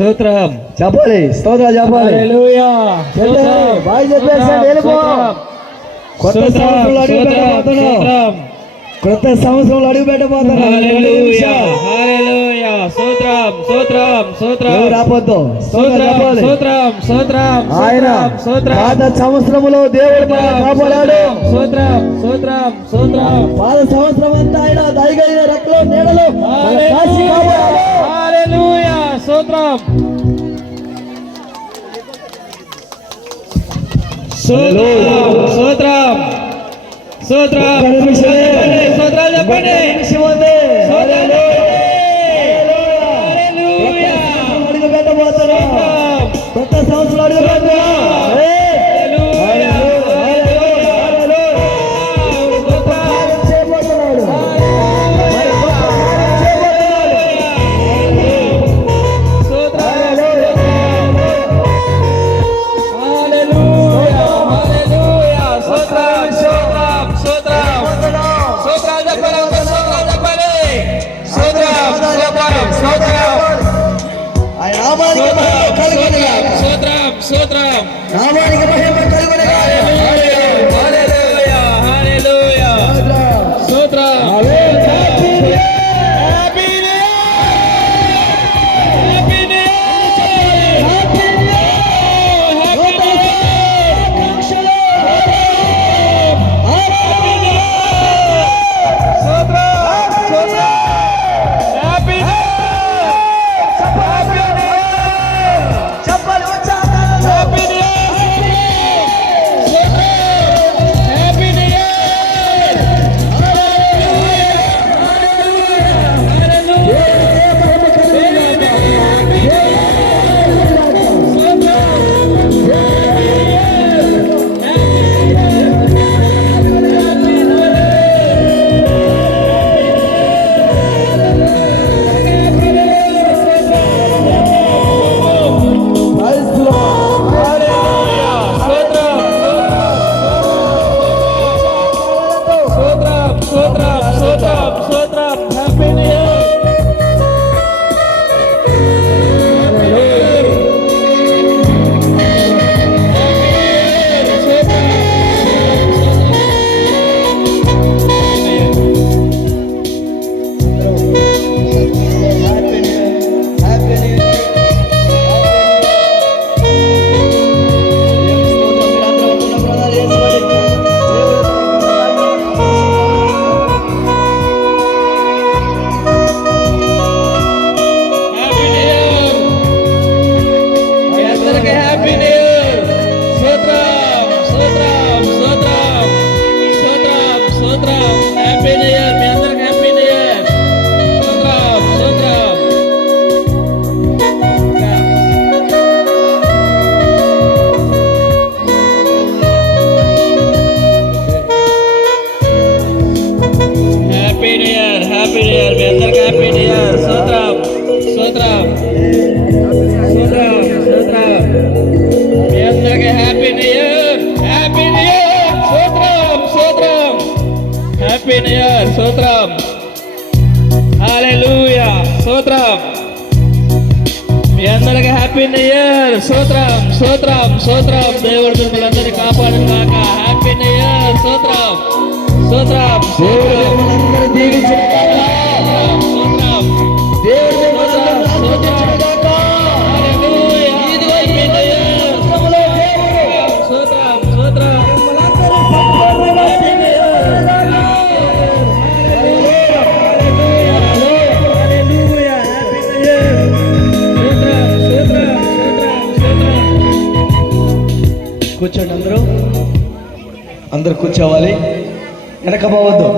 స్తోత్రం చెప్పాలి, స్తోత్రాలు చెప్పాలి. హల్లెలూయా బాగా చెప్పేసి వెళ్ళిపో. కొత్త సంవత్సరంలో అడుగు పెట్టబోతున్నాం. కొత్త సంవత్సరంలో అడుగు పెట్టబోతున్నాం. హల్లెలూయా హల్లెలూయా స్తోత్రం స్తోత్రం స్తోత్రం. రాపోద్దు, స్తోత్రం స్తోత్రం స్తోత్రం. ఆయన పాత సంవత్సరములో దేవుడు మనల్ని కాపాడాడు. స్తోత్రం స్తోత్రం స్తోత్రం. పాత సంవత్సరం అంతా ఆయన దయగలిగిన రెక్కలో నీడలో కాచి కాపాడాడు. హల్లెలూయా స్తోత్రం స్తోత్రం స్తోత్రం స్తోత్రం. స్తోత్రాలు చెప్పండి. అడుగు పెట్టబోతున్నాం. కొత్త సంవత్సరం అడుగు పెట్టబోతున్నాం. నామానికి మహిమ కలుగునుగాక. హల్లెలూయా హల్లెలూయా స్తోత్రం. Happy new year happy new year happy new year happy new year. స్తోత్రం స్తోత్రం. హ్యాపీ న్యూ ఇయర్ చెప్పాలి వచ్చా. Happy new happy new year. మీ అందరికి హ్యాపీ న్యూ ఇయర్. స్తోత్రం స్తోత్రం స్తోత్రం స్తోత్రం. మీ అందరికి happy new year happy new year. స్తోత్రం స్తోత్రం హ్యాపీ న్యూ ఇయర్. స్తోత్రం హల్లెలూయా స్తోత్రం. మీ అందరికి హ్యాపీ న్యూ ఇయర్. స్తోత్రం స్తోత్రం స్తోత్రం. దేవుడు మిమ్మల్ని అందరినీ కాపాడును గాక. Happy new year. స్తోత్రం స్తోత్రం స్తోత్రం. దీవించిన స్తోత్రం దేవుడు కూర్చోండి. అందరూ కూర్చోవాలి, వెనక పోవద్దు.